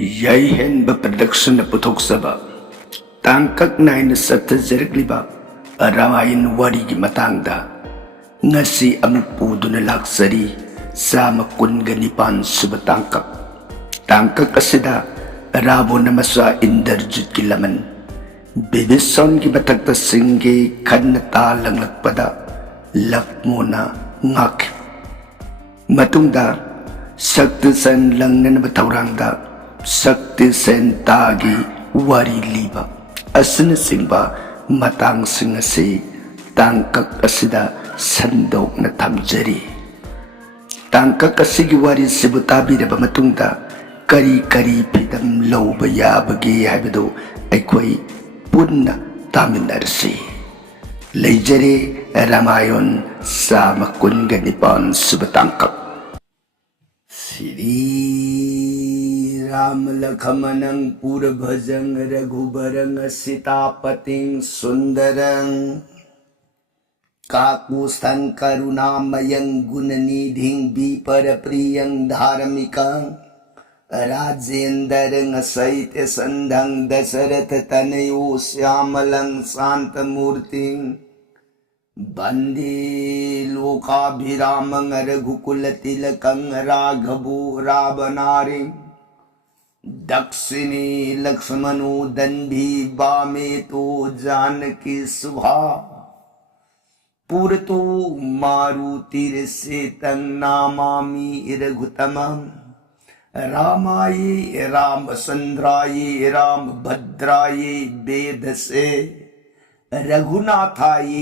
ꯌꯩꯍꯦꯟꯕ ꯄ꯭ꯔꯗꯛꯁꯟꯅ ꯄꯨꯊꯣꯛꯆꯕ ꯇꯥꯡꯀꯛ ꯅꯥꯏꯅ ꯆꯠꯊꯖꯔꯛꯂꯤꯕ ꯔꯥꯃꯥꯌꯟ ꯋꯥꯔꯤꯒꯤ ꯃꯇꯥꯡꯗ ꯉꯁꯤ ꯑꯃꯨꯛ ꯄꯨꯗꯨꯅ ꯂꯥꯛꯆꯔꯤ 129 ꯁꯨꯕ ꯇꯥꯡꯀꯛ. ꯇꯥꯡꯀꯛ ꯑꯁꯤꯗ ꯔꯥꯕꯣꯅ ꯃꯆꯥ ꯏꯟꯗ꯭ꯔꯖꯤꯠꯀꯤ ꯂꯃꯟ ꯕꯤꯚꯤꯁꯟꯒꯤ ꯃꯊꯛꯇ ꯁꯤꯡꯒꯤ ꯈꯟꯅ ꯇꯥꯂꯪꯂꯛꯄꯗ ꯂꯛꯃꯣꯅ ꯉꯥꯛꯈꯤ. ꯃꯇꯨꯡꯗ ꯁꯛꯇꯤꯁꯦꯟ ꯂꯪꯅꯅꯕ ꯊꯧꯔꯥꯡꯗ ꯁꯛꯇꯤꯁꯦꯟ ꯇꯥꯒꯤ ꯋꯥꯔꯤ ꯂꯤꯕ ꯑꯁꯤꯅꯆꯤꯡꯕ ꯃꯇꯥꯡꯁꯤꯡ ꯑꯁꯤ ꯇꯥꯡꯀꯛ ꯑꯁꯤꯗ ꯁꯟꯗꯣꯛꯅ ꯊꯝꯖꯔꯤ. ꯇꯥꯡꯀꯛ ꯑꯁꯤꯒꯤ ꯋꯥꯔꯤꯁꯤꯕꯨ ꯇꯥꯕꯤꯔꯕ ꯃꯇꯨꯡꯗ ꯀꯔꯤ ꯀꯔꯤ ꯐꯤꯗꯝ ꯂꯧꯕ ꯌꯥꯕꯒꯦ ꯍꯥꯏꯕꯗꯨ ꯑꯩꯈꯣꯏ ꯄꯨꯟꯅ ꯇꯥꯃꯤꯟꯅꯔꯁꯤ. ꯂꯩꯖꯔꯦ ꯔꯥꯃꯥꯌꯟ 129 ꯁꯨꯕ ꯇꯥꯡꯀꯛ. श्री राम लखमनं पुरभजं रघुबरं सीतापतिं सुंदरं काकुस्थं करुणामयं गुणनिधिं विपरप्रियं धार्मिकं राजेन्द्रं सैत्यसन्धं दशरथतनयो श्यामलं शान्तमूर्तिं वन्दे लोकाभिरामं रघुकुलतिलकं राघवो रावणारिं दक्षिणे लक्ष्मणो दन्भी वामे तो जानकी शुभा पुरतो मारुतिर्षेतं नमामि रघुतमं रामाय रामचन्द्राय रामभद्राय वेधसे रघुनाथाय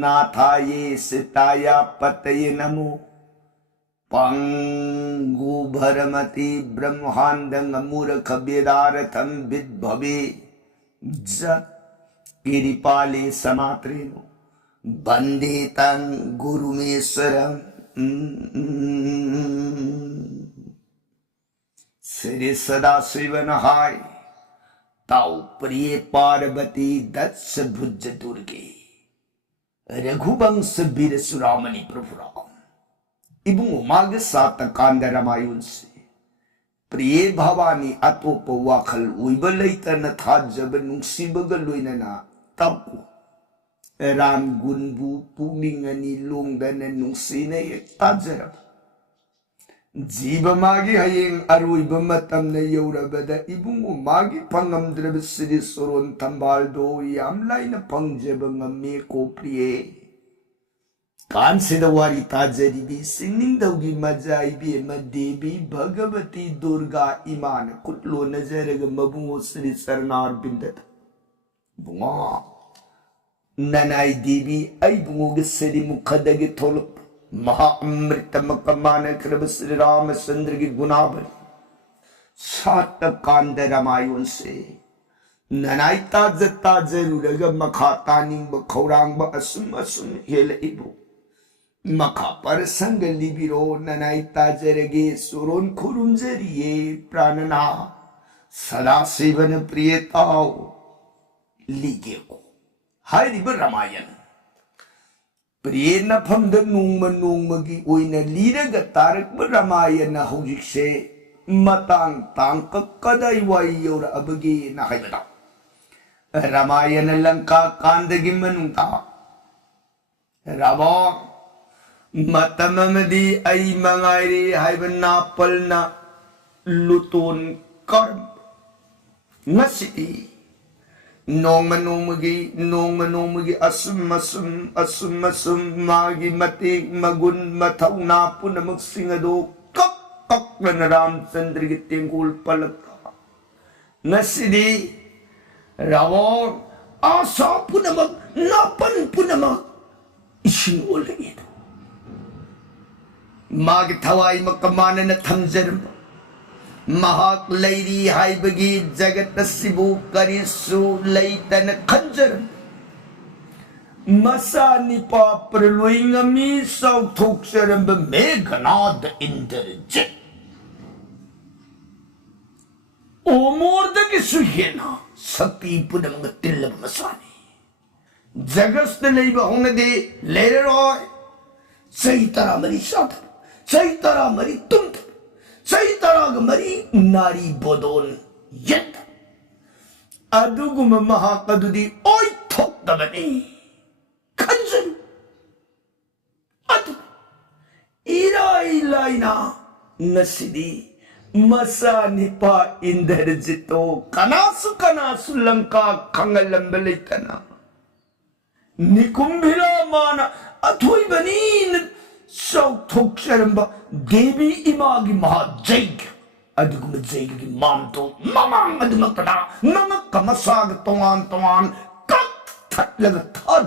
नाथाय सीताय पतये नमो. पंगु भरमति ब्रह्मांडं मूर्ख वेदार्थं विद्भवे गिरिपाले समात्रेणु वन्दे तं गुरुमेश्वरं. श्री सदाशिवनहाय ताऊ प्रिय पार्वती दत्स भुज दुर्गे रघुवंश वीर सुरामणि प्रभु राम इबुंग माग सात कांद रामायणसे प्रिय भवानी अतोप वाखल उइब लैतन थाजब नुंसिबग लोइनना तपु राम गुनबु पुनिंगनी लोंगदन नुंसिने ताजरब जीव मागी हयें अरुइब मतम न यौरबद इबुंगु मागी फंगमद्रब श्री सोरोन थंबालदो याम लाइन फंगजब ngame को प्रिय कांसिद वारी ताजरीबी सिंनिंगदौगी मजाइबी देवी भगवती दुर्गा इमान कुटलो नजरग मबुंगो श्री सरनार बिंदत बुंगा ननाई देवी आई बुंगो श्री मुखदगे थोलो महाअमृतमकमान कृब श्री रामचंद्र की गुनावली 7 कांद रामायण से ननाइता जत्ता जरूरग मखा तानिंग खौरांग असुम असुम हेल इबो मखा पर संग लिबिरो ननाइता जरगे सुरोन खुरुंजरिये प्राणना सदा शिवन प्रियताओ लीगे को हाय रिब रामायण प्रिय नफमद नोंमगी ओइना लीरग तारक रामायण हौजिकसे मतांग तांकक कदाई वाई यौर अबगे ना हाइबदा रामायण लंका कांदगी मनुंता रावण मतममदी आई मंगाइरे हाइबना पलना लुतोन कर्म ngasi नोंग नोंमगी असुम असुम मागी मते मगुन मथौना पुनमक सिंगदो कक कक रामचंद्र की तेंगुल पलका नसिदी रावण आशा पुनमक नापन पुनमक इशिंग ओलगे मागी थवाई मकमान न थमजरम महाक लैरी हाइबगी जगत सिबु करिसु लैतन खंजर मसा निपा प्रलोइंगमी सौथोक्षरम मेघनाद इंद्रजित ओमोर्दक सुहेना सती पुनमग तिल्लम मसानी जगस्त लैब होनदे लेररोय सही तरह मरी साथ सही तरह मरी तुम Say taraga mari nari bodon yet. Aduguma mahakadudi oy tok dabani. Kansan. Adu. Ilay na ngasidi. Masa nipa inderjito kanasu langka kangalambalitana. Nikumbira mana atoy banin saw tok saramba Devi imagi maha jaig. Aduguma jaig gi mamto mamang adumagtana nangak kamasag tongan kat tat laga tad.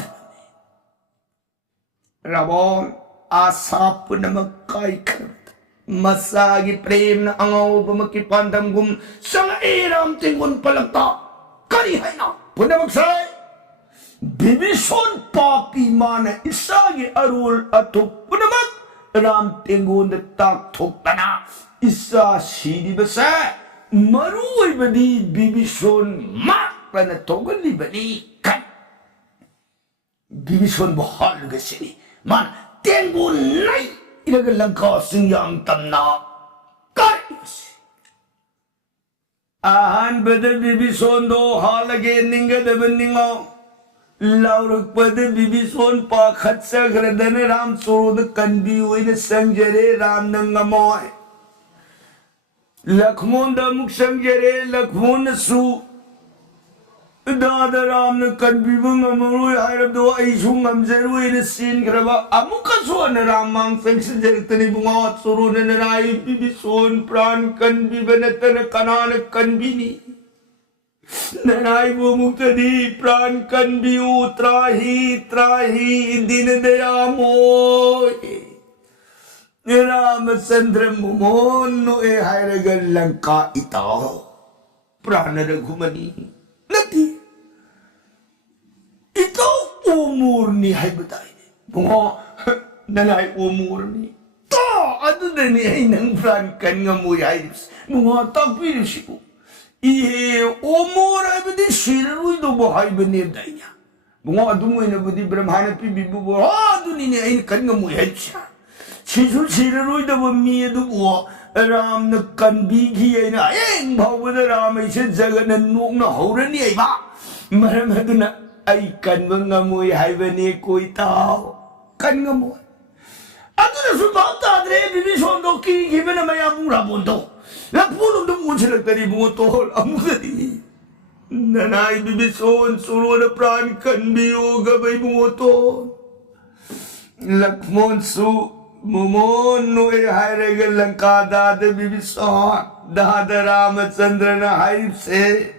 Rabon asap namakay karat. Masagi prem na angaw bumakipandam gum sang iram tingun palagta karihay na punamagsay bibison papi mana isagi arul ato punamag ram tingun na taktok na isa sidi basa maruay badi bibison mak na togali badi kan bibison bahal gasini man tingun nay ilagalang kasing yang tamna karis. Ahan bada bibison do halage ninga daban ningo. Lauruk bada bibison pa khatsa gradana ram surud kanbiyo ina sangjare ram nangamoy. Lakhmon da muk sangjare lakhmon su. Dada ram na kanbiyo ngamaroy hairab do aishung amzaru ina sin graba amuka so na ramang fengsi jertani bunga suru na narai bibison pran kanbiyo na tana kanana kanbini. Nanay bumugtadi pran kanbiyo trahi dinadayamoy. Ramasandra mumon no e hairagal lang ka ito. Prana na gumani. Nati. Ito umur ni hay batay. Bunga nanay umur ni. Ta ano na ni ay nang pran kan nga mo ay. Bunga tagpilip sipo. Ihe umur ay badi shiraruy do bahay banirday niya. Bunga adumoy na badi brahmana pibibubo. Ado ni ay kan nga mo ay siya. Sisul shiraruy do ba miya do buwa. Ram na kanbigi ay na ayeng bawa na ram ay siya zaga na nuong na hauran ni ay ba. Maramado na ay kan mga mo'y hay ba ni ko'y tao. Kan nga mo. Ato na subata adre bibison do kinikiba na mayabong rabon do. Nagpulong do mo sila tari mo tol. Amo tari. Nanay bibison suro na pran kanbiyo gabay mo tol. Lakmon su. Mumon no e hayregal lang ka dada bibison dada Ramachandra na hayip se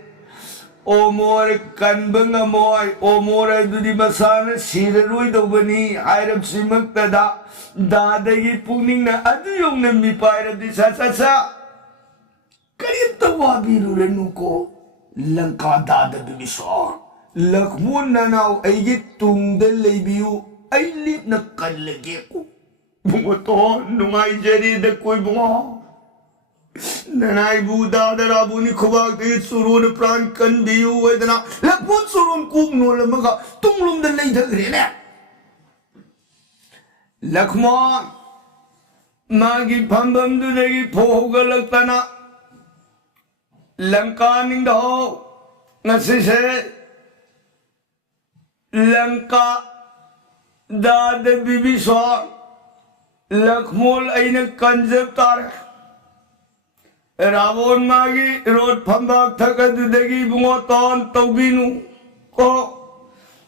omor kanbang amoy omor ay dudi masana siraruy daw bani hayrap si magtada dada ipuning na ado yung namipayra di sa kaya tawabiru renu ko lang ka dada bibison lakmon na naw ay gitong dalay biyo ay lip na kalagi ko. Bunga to, nungay jari da ko'y bunga. Nanay buda da rabo ni kubag tit suru na pran kan biyo ay dana. Lakmon surun kung no lamaga tunglong dalay da grina. Lakmon, magi pambam do dagi pohogalak tana. Langkaning daw, nasise. Langka, dada bibison. Lakmol ay nagkanjab tarak. Rawon magi rod pambag takadudagi bungoton taubinu ko.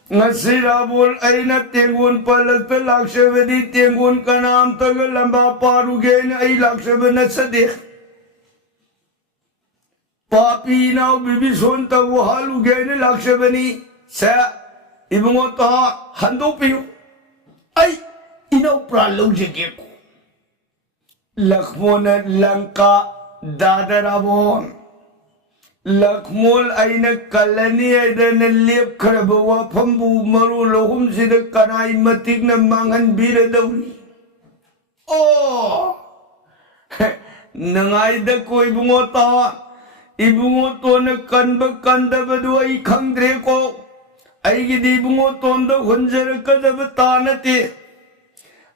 Nga si Rawol ay natingun palagta lakshabadi tingun kanam tagalamba parugen ay lakshabana sadik. Papinaw bibison tawahalugen lakshabani sa ibungoto handopiyo. Ay! Inaw pralaw jage ko. Lakmon at langka dadarabon. Lakmol ay nagkalani ay da nalip karabawa pambu marulohum sida kanay matig na mangan bira daw ni. Oh! Nangay da ko ibungoto. Ibungoto nagkanbag kanda ba doon ay kangdre ko. Ay gidi ibungoto da hunjara kada ba tanati.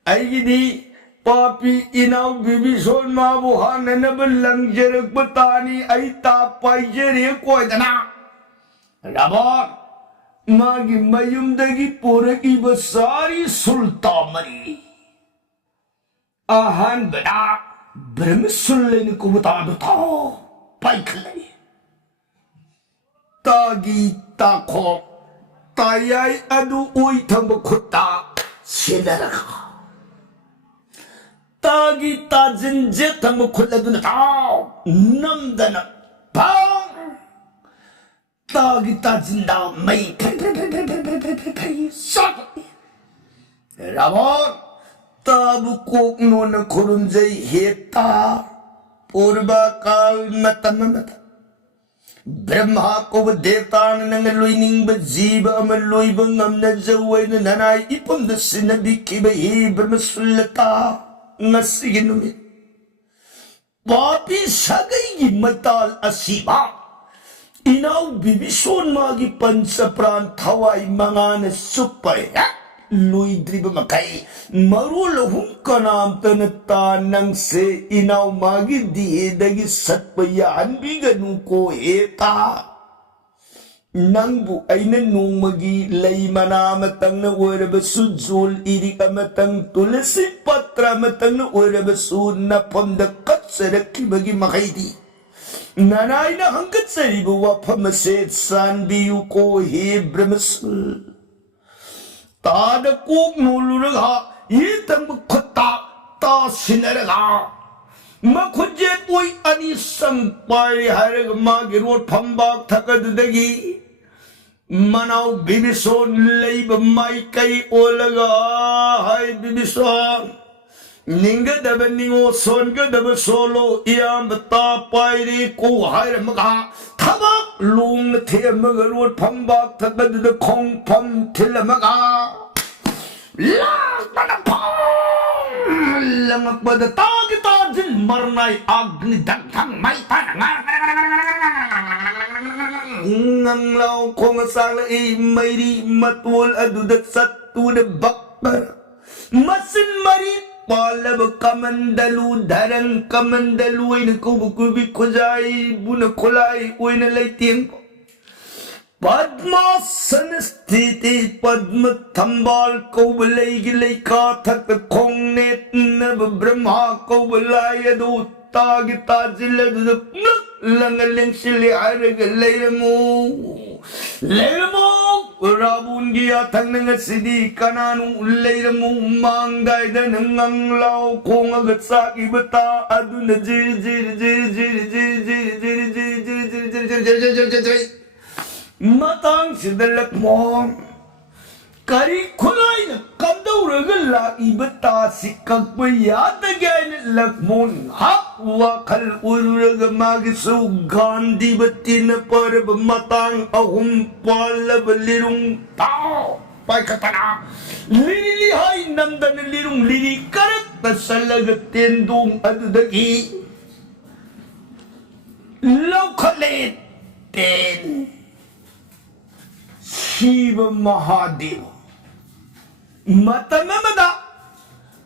Ay gidi पापी इनाव बिबिसोन माबु हाननब लंगजरक बतानी अइता पाइजरे कोयदना राबोन मागी मयुमदगी पोरकी बसारी सुल्तामरी आहान बदा ब्रह्मसुल्लेन को बता पाइखले तागी ताखो तायाई अदु उई thumb खुता सिदरखा तागी ताजिन जे thumb खुलदुन ताओ नमदन पांग तागी ताजिन दा मई रावण तब कोक नोन खुरुंजई हेता पूर्वा काल मतम मत ब्रह्मा को देवता नंग लोइनिंग ब जीव अम लोइब ngam जवैन ननाई इपम द सिन बिखिब हे ब्रह्मसुल्लता ngasi नुमित पापी सगई मताल असीबा इनाउ बिबिसोन मागी पंचप्राण थवाई मंगान सुपर लुइद्रिब मkai marul hungkanam tanata nang se inaw magi di dagi satpayan biganu ko eta nang bu ay nanung magi lay manamatang na uraba sujul iri amatang tulasi patra matang na uraba sun na pamdakat sa rakibagi makaidi nanay na hanggat sa ibawa pamasit san biyu ko he brahmasul ताद कोक नूलुरगा ये तंग खुत्ता ता सिनरगा मखुजे कोई अनि संपाय हरग मागिरोट फंबाक थकदगी मनाव बिबिसोन लेब माई कई ओलगा हाय बिबिसोन निंगदब निंगो सोनगदब सोलो इयाम ता पायरे को हाय मगा थबक लूंग थे मगरोट फंबाक थकद खोंग फम थिल मगा लाग लंगक बद ताग ताजिन मरनाई अग्नि दंथंग माई ताना nganglaw kong asala e mayri matwol adudat satu de bakbar masin mari palab kamandalu darang kamandalu ay nakubukubi kujay buna kulay uy na layting पद्मासन स्थिति पद्म थंबाल को बुलाई गिलाई का थक खोंगने नब ब्रह्मा को बुलाय दो तागिता जिले लंगलिंग सिले आरे लेरमो राबुन गिया थंगनग सिदी कनानु लेरमो मांगाय दन nganglaw kong agatsa ibata adun jir jir jir jir jir jir jir jir jir jir jir matang sidalak mo kari khulai na kamdauraga ibata sikak payata gain lakmon hapwa khal ururaga magisu gandhi batin parab matang ahum palab lirung tao pai katana lili hai namdan lirung lili karat tasalag tendung adudagi lokhalet ten Shiv Mahadev मतमदा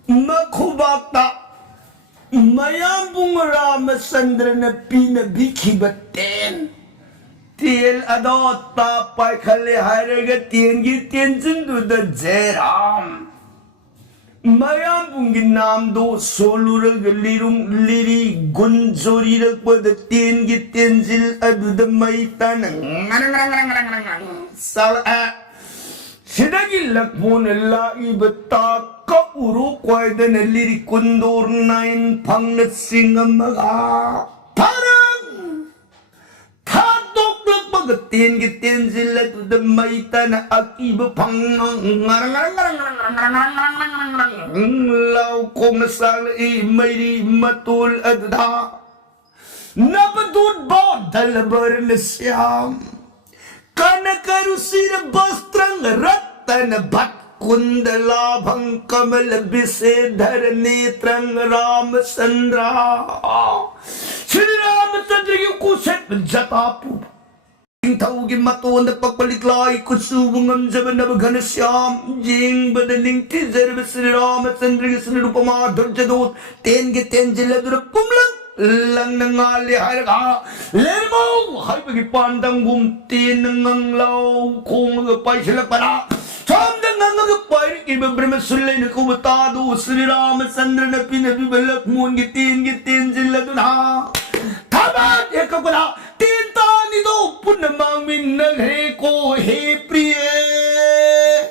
मखुबाक्ता मयाबुंग Ramchandra न पीन बिखिबतेन तेल अदोता पाखले हरग तेंगी तेंजिंदु the Jairam मयाबुंग नाम दो सोलुरग लिरुंग लिरी गुंजोरी रग पद तेंगी तेंजिल अदु the मैतन साल सिदगी लक्मोन लाई बता कपुरु कोयदन लिरी कुंदोर nine फंग सिंगमगा थारंग थादोक लपग तेंगी Tenzil अदु द मैतन अकीब फंग लाउ कोम साल ए मेरी मतुल अदधा नबदूत बादल बरन श्याम कनकरुसिर वस्त्रं रत्न भट कुंडलाभं कमल विषेधर नेत्रं रामचंद्रा श्री रामचंद्र की कुशल जटापु Taugi maton the papaliklai kusubungam Zabanabaganasyam, Jing, but the link is there with Siram, Sandris and Rupama, Dodjadot, ten get ten jilad Pumla, Langangali Haraga, Lermo, Hypagipandam, Gum, Tin, Nanglau, Kong, the Paishalapana, Tom the Nanga Pike, Ibrahim Kubatado, Siram, Sandra, Pina, Bibelak, Moon, get in Ziladuna. Tabat Yakabana, Tinta Nido, Punamang Minagreco, He Priye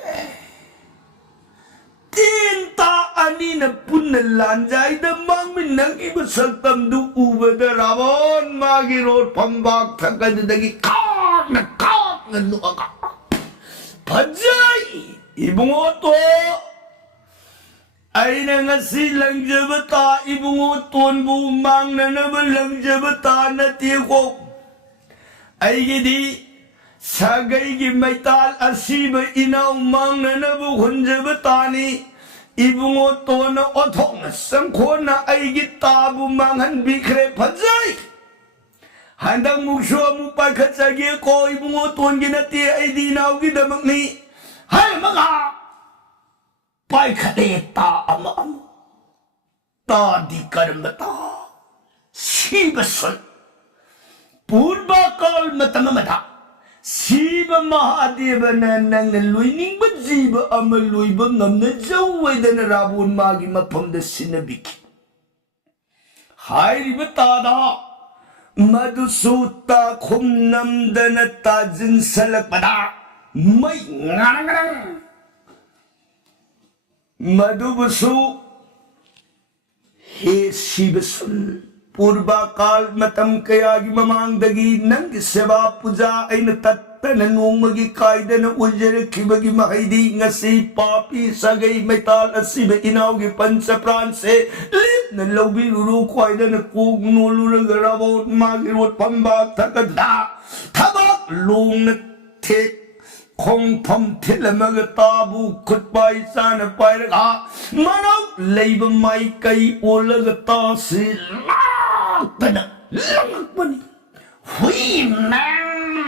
Tinta Anina Punalanjai, the Mangminaki Satam do over the Ravon, Magi Road, Pambak, Takadagi, Kak, and Nuaka Pajai, Ibumoto. Ay na nga silang jabata, ibunguton bumang na nabalang jabata na tiyoko. Ay gidi, sagay gimaital asiba inaumang na nabukon jabata ni, ibunguton na otong sangko na ay gita bumangan bikre padzay. Handang mugsyo mo pagkatsagi ko, ibunguton ginati ay dinaw gidamag ni, hay mga! Pai kadeta ama ta di karmata sibasul purba kal matamamata siba mahadeva nang luining bajiba amalui bangam na jawai dan rabun magi mapam da sinabiki hai ribatada madusuta khumnam danata jin salakpada mai ngarang Madubusu He Shibasul Purba Kal Matam Kayagi Mamang Dagi Nang Seva Puja ay natatanan mong magikaida ng uljere kibagi makaidi nga si Papi Sagay Metal at si Inawgi Pansa Pranse Lit na lawbi urukway na nakugnulo ng garabot magirot pambak takadla Tabak lung na tek Kong pam tila mga tabu kutbay sana payraga Manaw layba may kay ulaga ta sila Tada langag pa ni Huy man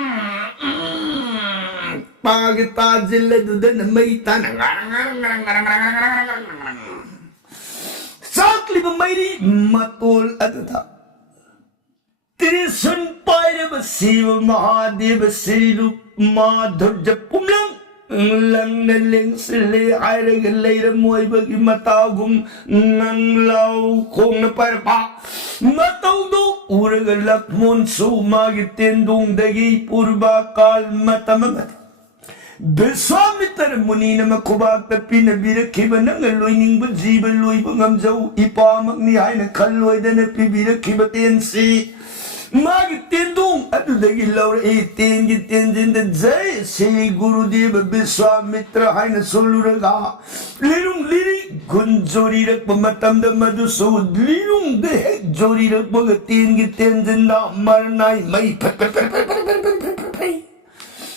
Pagita sila doon na may tanang Sakli ba may di matul at ita Tirisun payra ba siwa mahadi ba sirup Madhur Japumlang lang naling sili ay regalay na mo ay bagi matagong ng law kong naparpa mataw do uragalak monso magitindong dagi purba kal matamagat besamitar muni na makubag na pinabirakiba ng aloy ning bajiba loy bangamjaw ipamag ni ay nakaloy na napibira kibatensi Magitindong ado dagi laura itin gitin da jay si Guru Deva Biswamitra hay na soluraga lirung liri gunjori rak pamatam da madusod lirung dehek jori rak magatin gitin da marnay may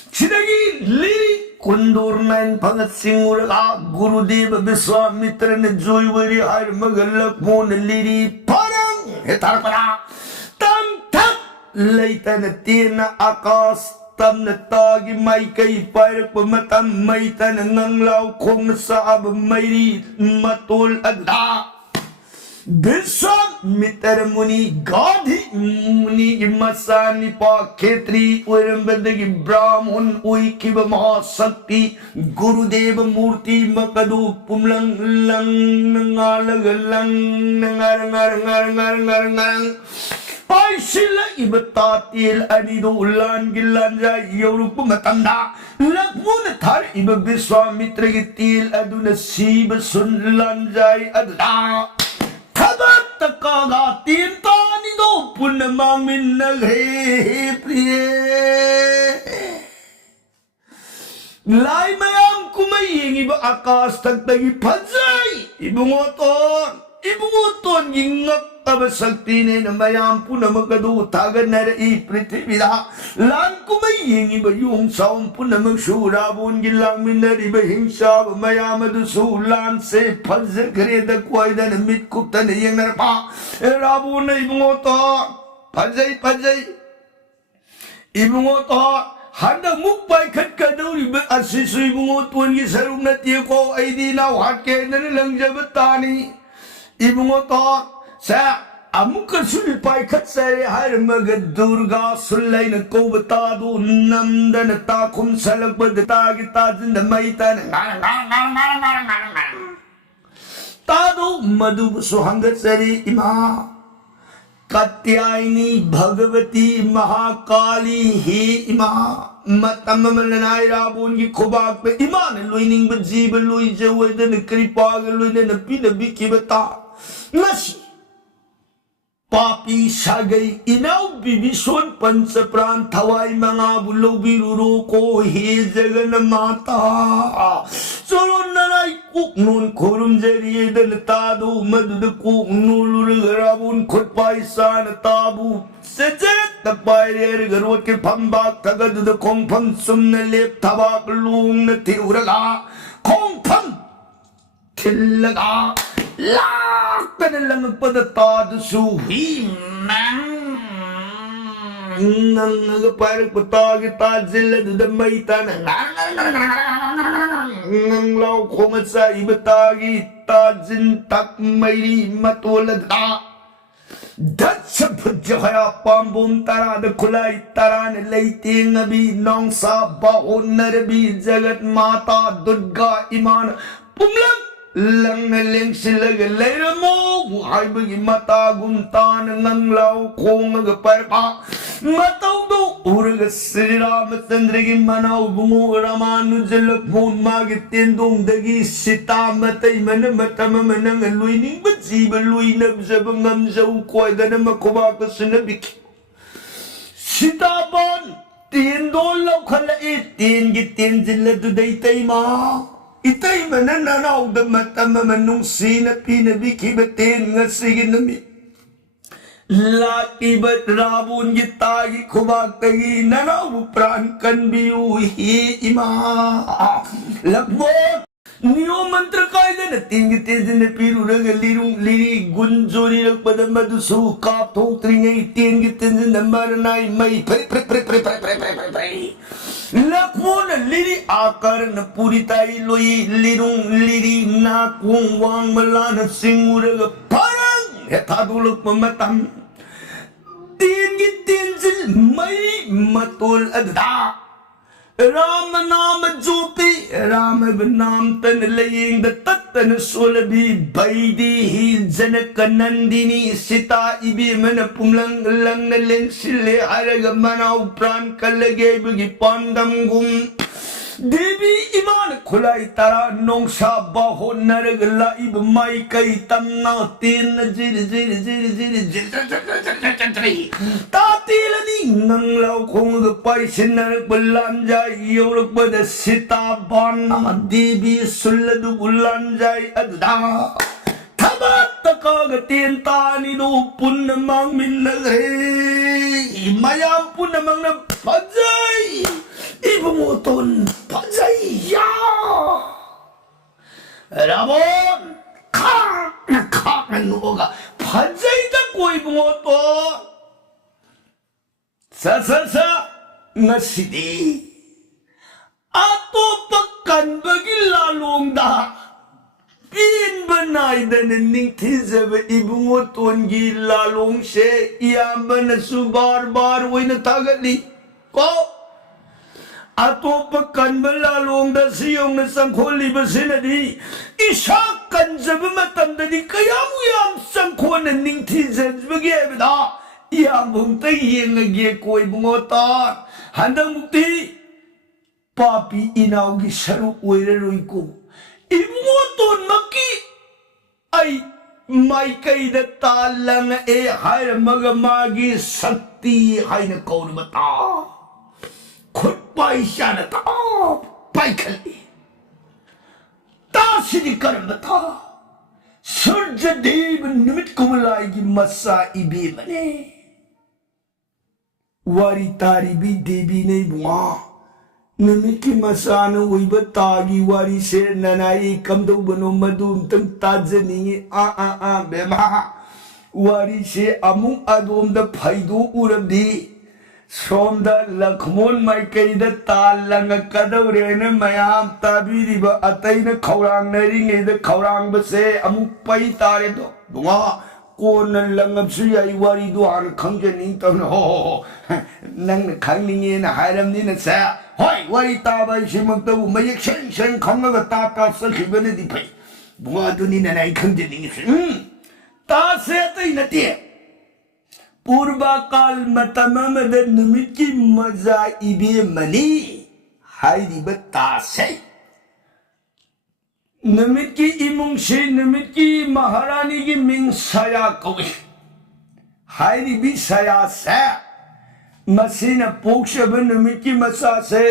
sinagi liri kundur nain pangat singuraga Guru Deva Biswamitra na joy wari hay magalak mo na liri parang hetar para Laita na tina akas tam na tagi may kay payrak pamatam may tanang law kong nasaab may matul adla Biswam mitar muni gadhi muni masani pa ketri uram badagi brahman uy kiba mahasakti Gurudeva murti makadu pumlang lang nangalagalang nangarang Ay sila ibatatil anido ulan gilanja yawruk pumatanda Lagmuna tar iba Biswamitra gitil aduna siba sunlanjay adla Kabat takagatin ta nido punamang minaghehepriye Lay mayam kumaying iba akas tagtagi padzay Ibungoton yingak Abasagtine na mayampu na magkadutagan na rai pritibida Lan kumaying iba yung saumpu na magsurabon gilang minariba hingsa mayamadusulan se padzagreda kwayda na mitkupta na iyang narapa Erabo na ibungoton Padzay Ibungo तो हंदा मुक पाइखत कदौरिबा असिसु इबुंगो तोनगी सरुक नतिको आइदी नाव हाटके none लंगजब तानी इबुंगो तो सा अमुक सुल पाइखत सरे हर मग दुर्गा सुलैन कोबता दु नंदन ताकुम सलक बदता गिता जिंद मैतन तादु मधुब सुहंगत सरी इमा कात्यायनी भगवती महाकाली हे इमा मतम मननाय राबोन की खुबाक पे इमान लोइनिंग बजीब लोइ जवदन कृपाग लोइने पिन बिकिबता नसी पापी सागई इनाउ बिबिसोन पंच प्राण थवाई मंगा बुलो बिरुरो को हे जगन माता सोलो नराई कुक नून खोरुम जरिए दन तादो मदद कुक नूलुर गराबुन खुद पाइसान ताबू सजत तपायर गरोट के फंबाक तगद द खोंफम सुमन लेप थबाक लूंग न थिउरगा खोंफम थिलगा लाक तन लंग पद ताद सुही नंग पर पता के ताजिल द मैतन नंग लाउ खोमसा इबतागी ताजिन तक मैरी मतोलदा दच भुजया पाम्बुम तरा द खुलाई तरान लेतेंग भी नौसा बाओनर भी जगत माता दुर्गा ईमान पुमलंग लंग लेंग सिलग लेरमो हाइबगी मता गुमतान नंगलाउ खोंग परपा मतौ दो उरग श्री रामचंद्र की मनाउ बुमो रामानुज लखमोन मागे तेंदोंग दगी सीता मतै मन मतम मनंग लुइनिंग बजीब लुइनब जब ngam jau koi dana makuba ka sinabik Sita बन तेंदो लखल ए तेन gi ten jilla du dai tai ma इतई मन ननाउ द मतम मनुंग सीन पीन बिखी बतेन ngasi नमी लाकी बत राबुन गितागी खुबा तगी ननाउ प्राण कन बियु ही इमा लखमो नियो मंत्र कायदन तिंग तेजन पीरु रग लिरुंग लिरी गुंजोरी रग पदम मधुसु काप थोक त्रिंगई तिंग तेजन नंबर नाई मई फै फै फै फै फै फै फै फै लखमोन लिरी आकार न पूरी ताई लोई लिरुंग लिरी नाकुंग वांग मलान सिंगुरग परंग हेथा दुलक ममतम तेंजिल मई मतोल अदा राम नाम जोपी राम नाम तन लयेंग तत्तन सोलभी बैदी ही जनक नंदिनी सीता इबी मन पुमलंग लंग लेंग सिले हरग मनाउ प्राण कलगे बगी पांडम गुम देवी इमान खुलाई तारा नोंसा बाहो नरग लाइब माई कई तमना तेन जिर जिर जिर जिर जिर तातीलनी नंगलाउ खोंग पाइसे नरग बल्लान जाय योरक बद सीता बाना देवी सुल्लदु बुल्लान जाय अदा थबात तकाग तेन तानी दो पुन्न मांग मिन्नगरे मयाम पुन्न मांग न फजाई इबुमोतोन फजाइया राबोन खाक नोगा फजाई द कोई बुमोतो सा ngasidi ato pakkan bagi lalongda pin banai dan ning tizab ibungoton gi lalong se iyambana su bar wina tagali ko ato pakkan balalong da siyong na sangkholi basinadi isa kanjab matam dadi kayam yam sangkhon na ning tizab bagi ebda iyambung tayeng agi koi bungoton handang mukti papi inaw gi saru oireroi ko ibumoton maki ay may kay da talang e hay magamagi sakti hay na kaun mata khut pai siya na ta pai kali ta sinikar mata surja dev nimit kumalay gi masa ibi mane wari tari bi devi ne bunga Namiki masana wiba tagi wari se nanai kam do bano madum tam tajani bema wari se amung adom da phaidu urabdi सोमदा लखमोन माइकैदा तालंगकदौरेन मयाम ताबीरिबा अतैना खौरांगनरिङैदा खौरांबसे अमुक पै तारे दो दुआ कोन लंगबसु याई वारिदो हान खंजनिंग तौन हो नंग खंगनिङेना हायरमनिना सा होय वारी ताबा सिमक्तबु मयक सें सें खंगगा ता सखिबनेदि फै बुआ दुनिना नाइ खंजनिङसे तासे अतै नते पूर्वा काल मतममद निमित की मजा इबे मनी हाइरिब तासे निमित की इमुंग से निमित की महारानी की मिंग साया कवि हाइरिबी साया से मसीन पोक्षब निमित की मसा से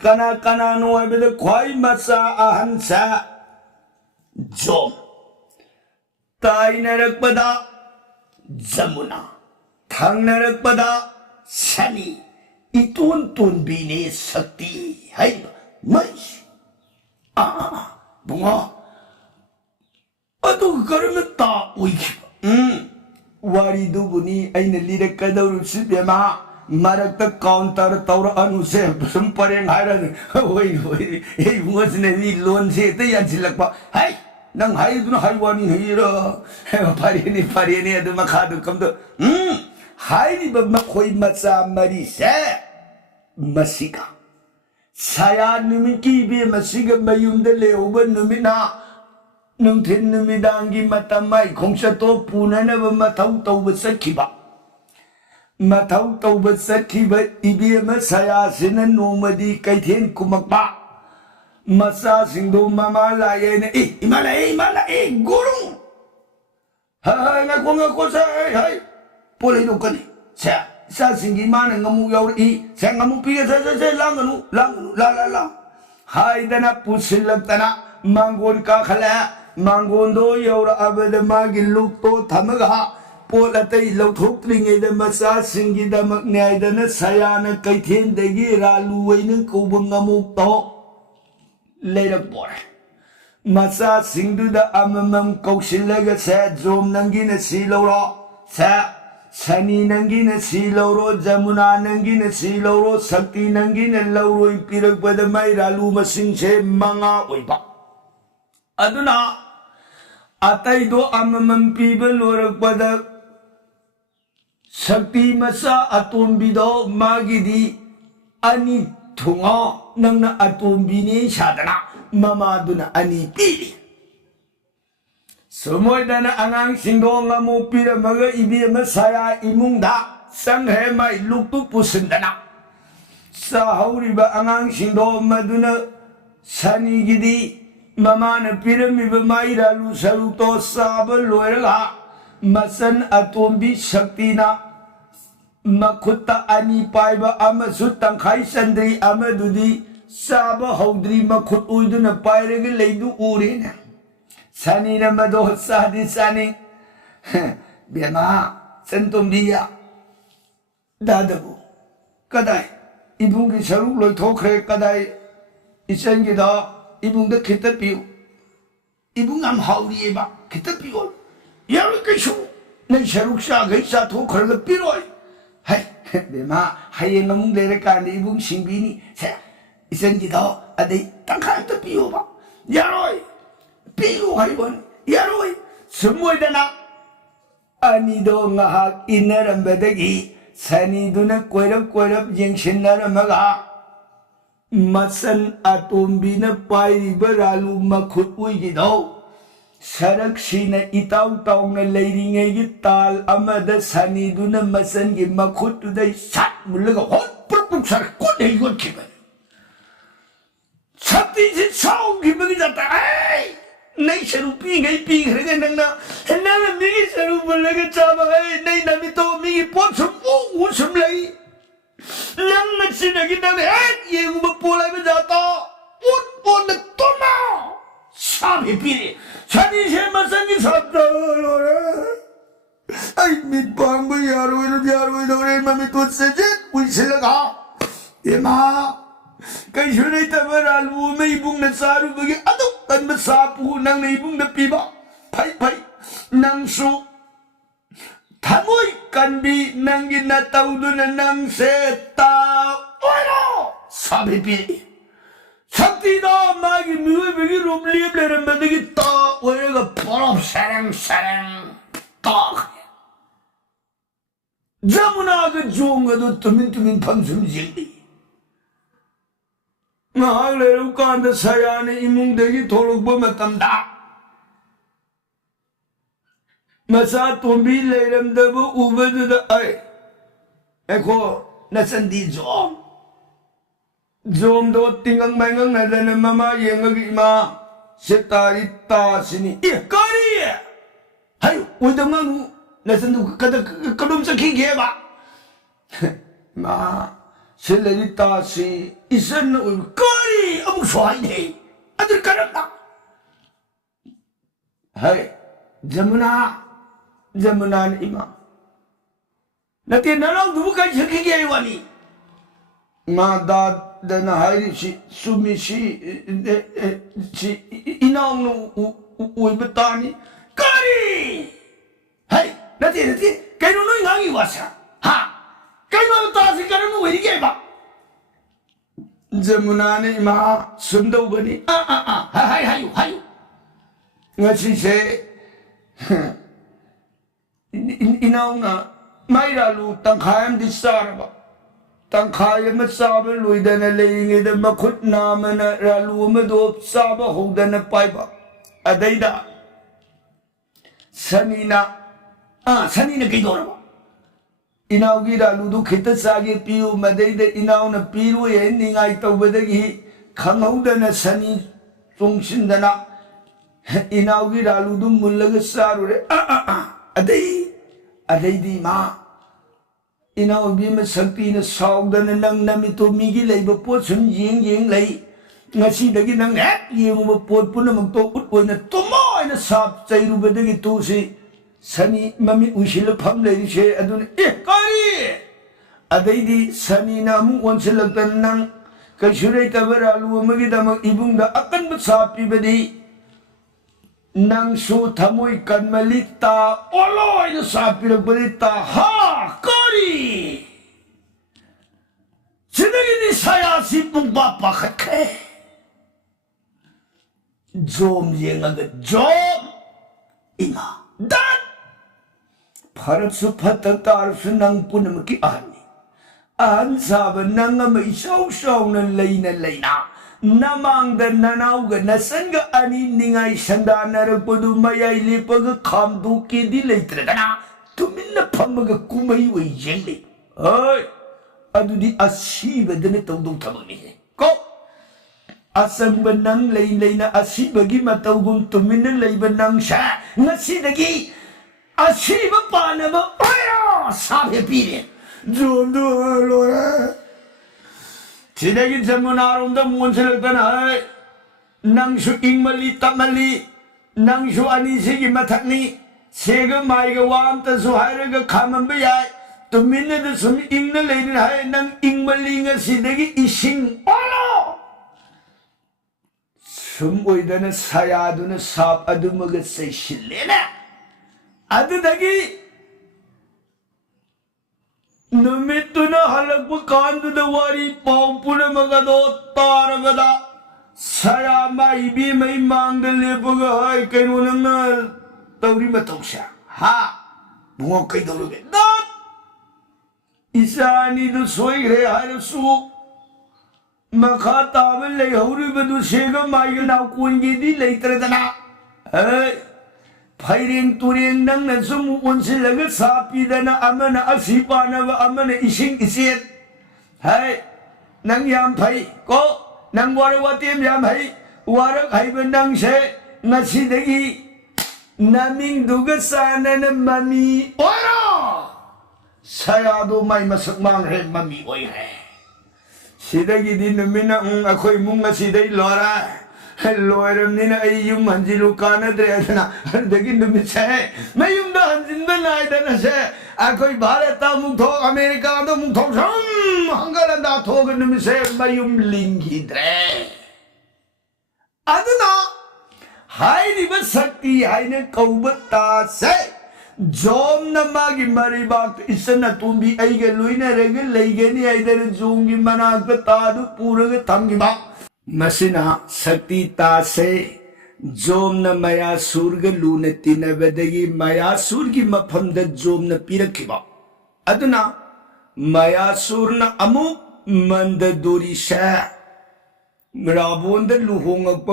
कना कना नो अबद ख्वाई मसा अहन से जो ताई नरकपदा जमुना थांगनरकपदा सनी इतोन तोनबीने शक्ति है मैश बुआ अदु करम ता उइखिबा वारी दुबुनी ऐन लिरकदौरु सिबेमा मरकत काउंटर तौर अनुसे सम परेंग हायरन होय होय ए बुसने नि लोन से ते याजिलकपा हाय नंग हाइदुना हाइवानी हेरा फारिनी अदु मखादु कमदो हाइरिबा मखोय मचा मरी से मसिका साया निमिकी बे मसिगा मयुमदे लेउबा निमिना नुंथिन निमिदांगी मतमाई खोंसतो पुननब मथौ तौबा सखिबा मथौ तौबा सखिबा इबेम साया सिन नोमदी कैथेन कुमकबा मसा सिंधु मामा लाये ने इमाला गुरु हाय ngako sa hay pole do kani sa singi mana ngamu yaur I sa ngamu piga sa langanu la hay dana pusilak tana mangon ka khala mangon do yaur abad magi luk to thamaga polatai lauthok tringe da masa singi da maknyai dana sayana kaithen dagi ralu wain ko bangamu to लेरक बोर मसा सिंधुदा अममम कौशिलगा से जोम नंगी न सीलोरो से सनी नंगी न सीलोरो जमुना नंगी न सीलोरो शक्ति नंगी न लौरो पिरक बद मै रालू मसिंग से मंगा ओइबा अदुना अतै दो अममम पीब लोरक बद शक्ति मसा अतोम्बिदो मागिदी अनि थुंगा नंगना अतोम्बिने सादना ममादुना अनि पीरी सुमोयदना अंगांग सिंगो ngamo piramaga ibema saya imungda sanghe mai luktu pusindana sahuriba angang sindo maduna sani gidi mamana piramiba mai ralu saruto saba loiraga masan atombi shaktina मखुत्ता अनि पाइबा अमसु तंखाई संद्री अमदुदी साबा हौद्री मखुत उइदुन पाइरगे लेदु उरेना सनी न मदो सादी सनी बेमा संतुंबिया दादबु कदाई इबुंगी सरुक लोइथोखरे कदाई इचंगिदा इबुंग द खितपिउ इबुंग am हाउरिएबा खितपिउ यार कैसु नै सरुक सा गैसा थोखरग पिरोय हाय बेमा हाय नमुंग लेरे कांदे इबुंग सिंबिनी से इचंगिदा अदै तंखाय त पियोबा यारोय पियो हायबन यारोय सुमोयदना अनिदो ngahak inarambadagi saniduna koirap yengsinaramaga masan atombina pairiba ralu makhut uigido saraksina itaw tawna leiringegi tal amada saniduna masan gi makhut tudai sat mulaga hot purpuk sar kodei gotkiba sati ji saw gi bagi jata ai नहीं शरूपी गई P घर के नंगा ना मिगी शरूप लगे चाबा गई नहीं नमी तो मिगी पोछम ओ उसम लगी लंग मच्छी नगी नंगे ये उम्र पोला में जाता उन तो ना शामी पीरे शादी से मसंगी साथ आई मिट बांग यार वो लोरे मम्मी तुझसे जित उसे लगा ये माँ कैसे नहीं तबरा लू में इबुंग न सारू बगे अदो तन में सापू नंग नहीं इबुंग न पीबा भाई नंग सु 타모이 간비 낭기나 따우두나 낭세 따오이로 사비비 삭디다 마기 미외백이 롬리앱레는 만들기 따오이가 포럽 사랑 따 자무나 그 좋은 것도 뚜민뚜민 방숨질리 나할래로 깐다 사야는 이몽대기 도록보면 땀다 마사 돈비 레이람다부 우버드다 아이 에코 나산디 좀도 띵강맹강 나다는 마마 영어기 마 세타리 따시니 예 까리 하유 오이담나누 나산도 가다 그놈sak히 개봐 마 셀레리 따시 이선는 까리 어묵 좋아이네 아들 까란다 하이 Zamunan ima. Nanti nalang tu bukan sekiki wani. Ma da na hari sumi inaung nu ui betani. Kari. Hai nanti kau nu ngangi wasa. Ha kau nu tasi kau nu wiri keba. Zamunan ima sundau bani. Hayu. Ngasi se. Inauna mairalu tangkhayam disaraba tangkhayam saba luidana leingida makut namana ralu mado saba hodana paiba adaida sanina kidoraba inaugi ralu du khita sage piu madaida inauna piru ye ningai tawbadagi khanghodana sani songshindana inaugi ralu du mullaga sarure Adai ma inaw bima sakti na saugdana nang namito migi lay ba po sun ying lay ngasi dagi nang yung ba po na magtokot po na tumoy na sap sa iruba dagi to si sani mami usila pam lay siya adun kari aday di sani na mong silagtan ng kasuray tabaralu magita mag ibong da akan ba sapi ba di nang su tamoy kan malita oloy na sapi ng balita ha kari sinagi ni saya sipong papakake jom yang agad jom ima dan parang su patatar su nang punamaki an saban nang may saw na lay na namang dan nanauga nasanga ani ningay sandana ragpadu mayay lipaga kamdu kidi laytradana tumin na pamaga kumayway jengli ay adu di asiba dana tawdong tabang niya ko asang banang lay na asiba gi matawgong tumin na lay banang siya nasidagi asiba pa na ba ayro sabi pirin jondo lora Sidagin sa munarong da munsilag tanay nang su ingmali tamali nang su anisigi matakni sega maiga wam ta su hayraga kaman bayay tuminna da sum ingna laydin hay nang ingmali nga sidagi ising olo sumboy da na sayado na sap adu magat say shilena adu dagi Numito na halagpakan da wari paupo na mga do taragada saya maibi may mangdali pagahay kayo nang na tawri mataw siya ha bunga kay dalugin dat isa ni do soy rehay su makataban lay huri ba do siya may ganaw kundi di lay tradana ay Pairing turing nang nasumuon sila nga sapi na ama na asipa na ba ama na ising isit. Hay, nang yampay ko, nang warawatim yampay, warak hay ba nang siya, nga sidagi, naming duga sana na mami, oro! Sayado may masakmang mami, oy he. Sidagi din namin ang ako'y mong nga siday lora. Loiram ni na ay yung manjilu ka na dre na daging dumitse may yung dahansin ba na ay na siya ako'y balata mong to Amerikano mong to hanggang na togan dumitse may yung linghi dre ano na hay di ba sakti hay na kaubata say जोम नमागी मरीबाक इसना तुम्बी आइगे लुइना रेगे लेगेनी either जोंगी मनाक तादु पूरगे थंगिबा मसिना शक्ति तासे जोम न मया सूर्ग लूने तिनबदगी मया सूर्गी मफम the जोम न पिरखिबा अदुना मया सूर न अमुक मंद दूरी शा रावण लुहोंगप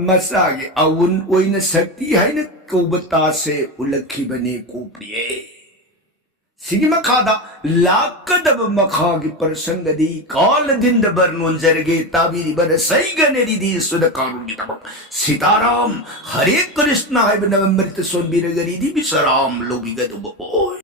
मसागे अवुन ओइन शक्ति है कौबता से उलखिबने को प्रिय सिगी मखादा लाकदब मखा की प्रसंगदी काल दिन बरनोन जरगे ताबीरी बर सही गनेरी दी सुद कारुणी तब सीताराम हरे कृष्ण है नवंबरित सोनबीर गरी दी बिसराम लोभी गदुब ओय